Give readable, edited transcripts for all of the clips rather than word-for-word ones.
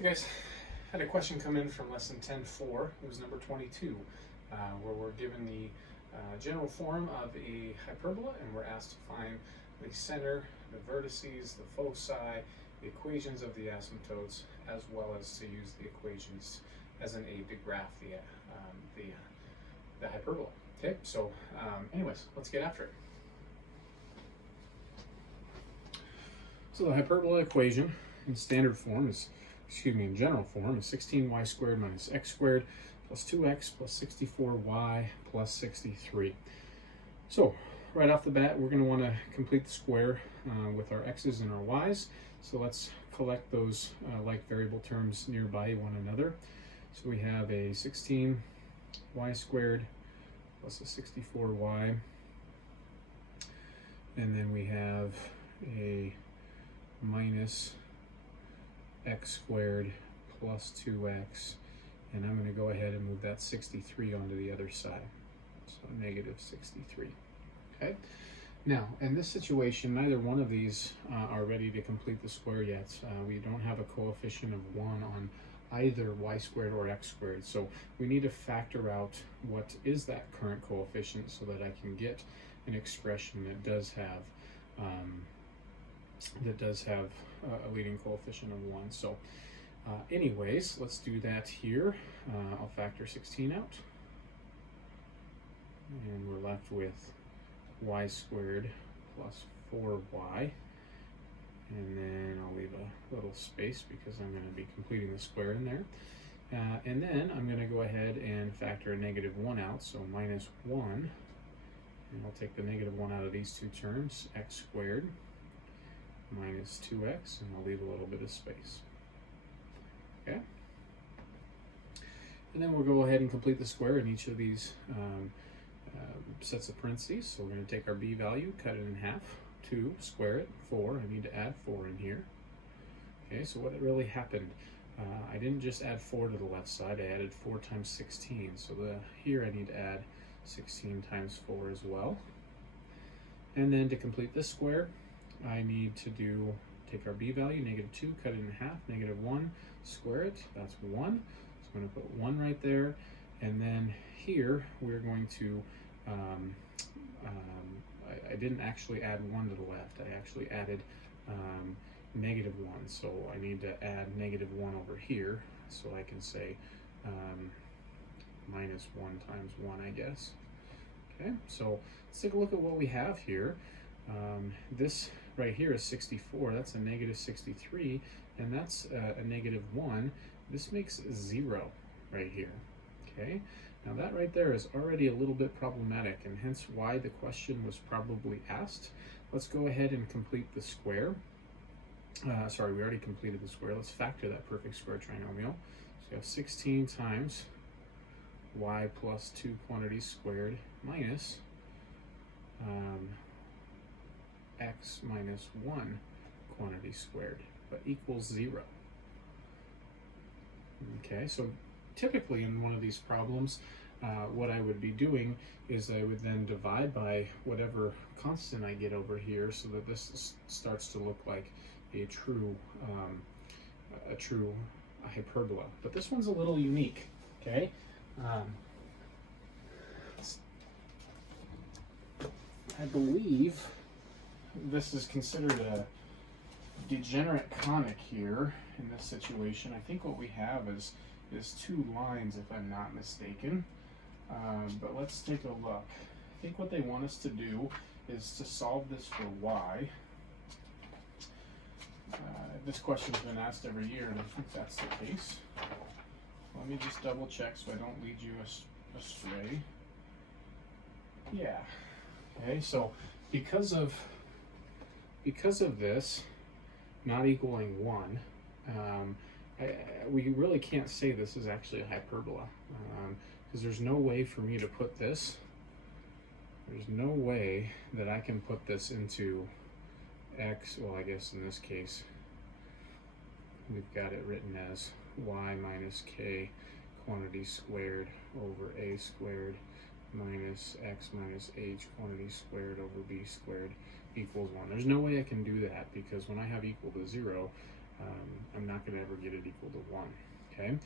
Hey guys, had a question come in from lesson 10.4, it was number 22, where we're given the general form of a hyperbola and we're asked to find the center, the vertices, the foci, the equations of the asymptotes, as well as to use the equations as an aid to graph the hyperbola. Okay, so anyways, let's get after it. So the hyperbola equation in standard form is, in general form is 16y squared minus x squared plus 2x plus 64y plus 63. So right off the bat, we're going to want to complete the square with our x's and our y's. So let's collect those like variable terms nearby one another. So we have a 16y squared plus a 64y, and then we have a minus x squared plus 2x, and I'm going to go ahead and move that 63 onto the other side, so negative 63. Okay, now in this situation, neither one of these are ready to complete the square yet. We don't have a coefficient of 1 on either y squared or x squared, so we need to factor out what is that current coefficient so that I can get an expression that does have a leading coefficient of 1. So anyways, let's do that here. I'll factor 16 out, and we're left with y squared plus 4y, and then I'll leave a little space because I'm going to be completing the square in there. And then I'm going to go ahead and factor a negative 1 out, so minus 1, and I'll take the negative 1 out of these two terms, x squared minus 2x, and I'll leave a little bit of space. Okay? And then we'll go ahead and complete the square in each of these sets of parentheses. So we're going to take our b value, cut it in half, 2, square it, 4, I need to add 4 in here. Okay, so what really happened, I didn't just add 4 to the left side, I added 4 times 16. So here I need to add 16 times 4 as well. And then to complete this square, I need to take our b value, negative 2, cut it in half, negative 1, square it, that's 1. So I'm going to put 1 right there. And then here we're going to, I didn't actually add 1 to the left, I actually added negative 1. So I need to add negative 1 over here, so I can say minus 1 times 1, I guess. Okay, so let's take a look at what we have here. This right here is 64, that's a negative 63, and that's a negative 1. This makes 0 right here. Okay, now that right there is already a little bit problematic, and hence why the question was probably asked. Let's go ahead and complete the square. Sorry, we already completed the square. Let's factor that perfect square trinomial. So you have 16 times y plus 2 quantities squared minus x minus 1 quantity squared, but equals 0. Okay, so typically in one of these problems, what I would be doing is I would then divide by whatever constant I get over here, so that this starts to look like a true hyperbola. But this one's a little unique. Okay. I believe this is considered a degenerate conic here in this situation. I think what we have is 2 lines, if I'm not mistaken. But let's take a look. I think what they want us to do is to solve this for y. This question's been asked every year, and I think that's the case. Let me just double check so I don't lead you astray. Yeah. Okay, so because of this not equaling 1, we really can't say this is actually a hyperbola, because there's no way for me to put this, there's no way that I can put this into x, well, I guess in this case we've got it written as y minus k quantity squared over a squared minus x minus h quantity squared over b squared equals 1. There's no way I can do that, because when I have equal to 0, I'm not going to ever get it equal to 1. Okay.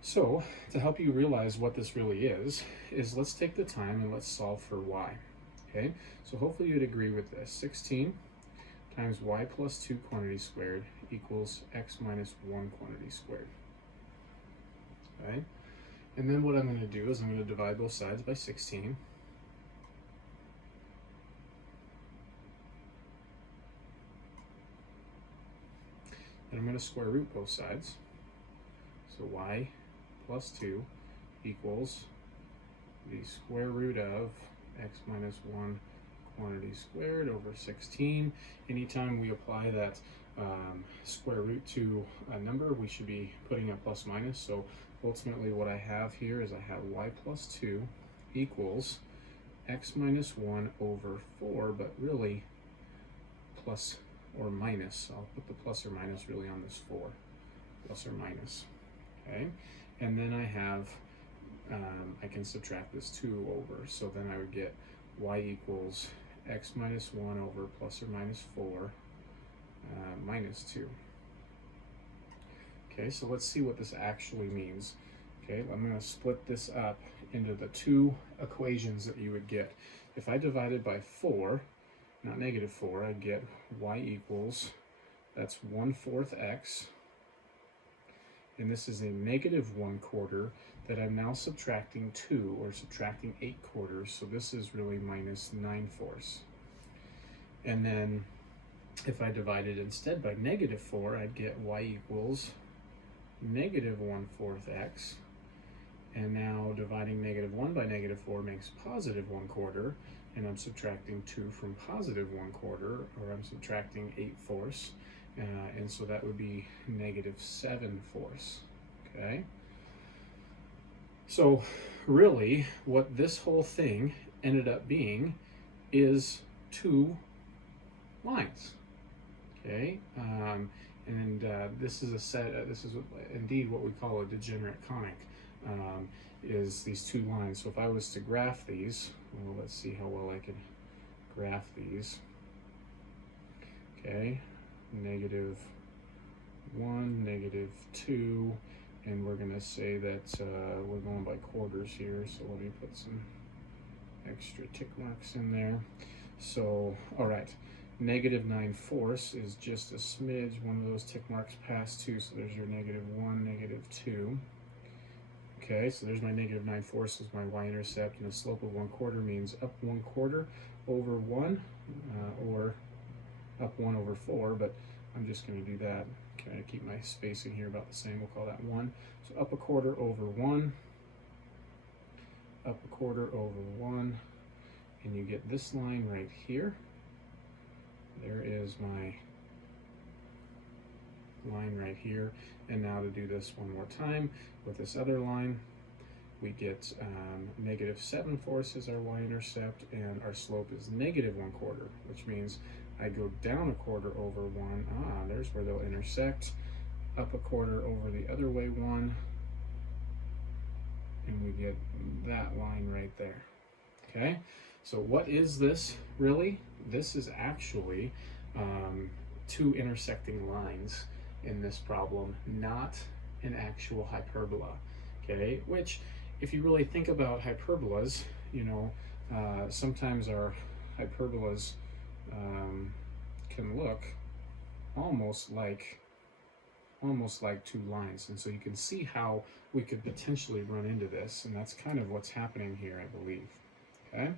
So to help you realize what this really is let's take the time and let's solve for y. Okay. So hopefully you'd agree with this. 16 times y plus 2 quantity squared equals x minus 1 quantity squared. Okay. And then what I'm going to do is I'm going to divide both sides by 16. And I'm going to square root both sides. So y plus 2 equals the square root of x minus 1 quantity squared over 16. Anytime we apply that square root to a number, we should be putting a plus minus. So ultimately what I have here is I have y plus 2 equals x minus 1 over 4, but really plus or minus. I'll put the plus or minus really on this 4, plus or minus. Okay, and then I have, I can subtract this 2 over, so then I would get y equals x minus 1 over plus or minus 4 minus 2. Okay, so let's see what this actually means. Okay, I'm going to split this up into the two equations that you would get. If I divided by 4, not negative 4, I'd get y equals, that's 1/4 x, and this is a negative 1/4 that I'm now subtracting 2, or subtracting 8/4, so this is really minus 9/4. And then if I divided instead by negative 4, I'd get y equals negative 1/4 x, and now dividing negative 1 by negative 4 makes positive 1/4, and I'm subtracting 2 from positive 1/4, or I'm subtracting 8/4, and so that would be negative 7/4. Okay, so really what this whole thing ended up being is 2 lines. Okay, and this is a set. This is indeed what we call a degenerate conic. Is these 2 lines. So if I was to graph these, well, let's see how well I can graph these. Okay, -1, -2, and we're going to say that we're going by quarters here, so let me put some extra tick marks in there. So, all right, -9/4 is just a smidge, one of those tick marks past 2, so there's your -1, -2. Okay, so there's my -9/4 is my y-intercept, and the slope of 1/4 means up 1/4 over 1, or up 1 over 4, but I'm just going to do that. Okay, keep my spacing here about the same. We'll call that 1. So up 1/4 over 1, up 1/4 over 1, and you get this line right here. There is my line right here. And now to do this one more time with this other line, we get -7/4 is our y-intercept, and our slope is -1/4, which means I go down 1/4 over 1. There's where they'll intersect. Up 1/4 over the other way 1, and we get that line right there. Okay, so what is this really? This is actually 2 intersecting lines in this problem, not an actual hyperbola. Okay, which if you really think about hyperbolas, you know, sometimes our hyperbolas can look almost like 2 lines, and so you can see how we could potentially run into this, and that's kind of what's happening here, I believe. Okay,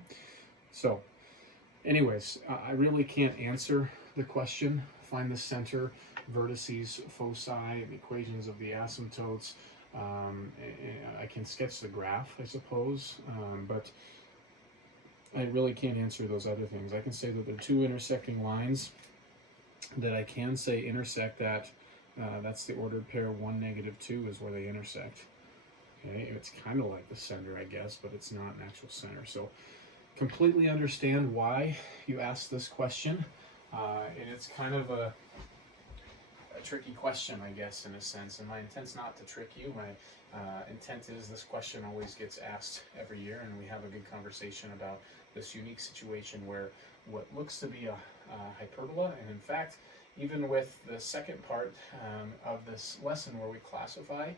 so anyways, I really can't answer the question, find the center, vertices, foci, and equations of the asymptotes. I can sketch the graph, I suppose, but I really can't answer those other things. I can say that there are 2 intersecting lines that I can say intersect that. That's the ordered pair 1, -2 is where they intersect. Okay, it's kind of like the center, I guess, but it's not an actual center. So completely understand why you asked this question, and it's kind of a tricky question, I guess, in a sense, and my intent's not to trick you. My intent is this question always gets asked every year, and we have a good conversation about this unique situation where what looks to be a hyperbola, and in fact even with the second part of this lesson where we classify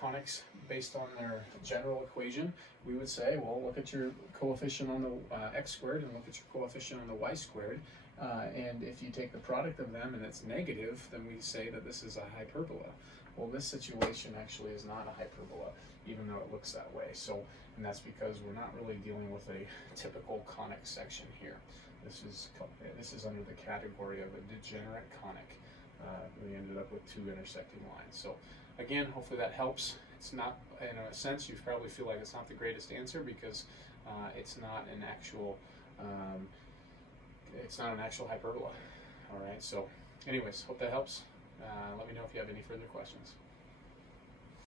conics based on their general equation, we would say, well, look at your coefficient on the x squared and look at your coefficient on the y squared. And if you take the product of them and it's negative, then we say that this is a hyperbola. Well, this situation actually is not a hyperbola, even though it looks that way. So, and that's because we're not really dealing with a typical conic section here. This is under the category of a degenerate conic. We ended up with two intersecting lines. So again, hopefully that helps. It's not, in a sense, you probably feel like it's not the greatest answer because it's not an actual hyperbola. All right. So, anyways, hope that helps. Let me know if you have any further questions.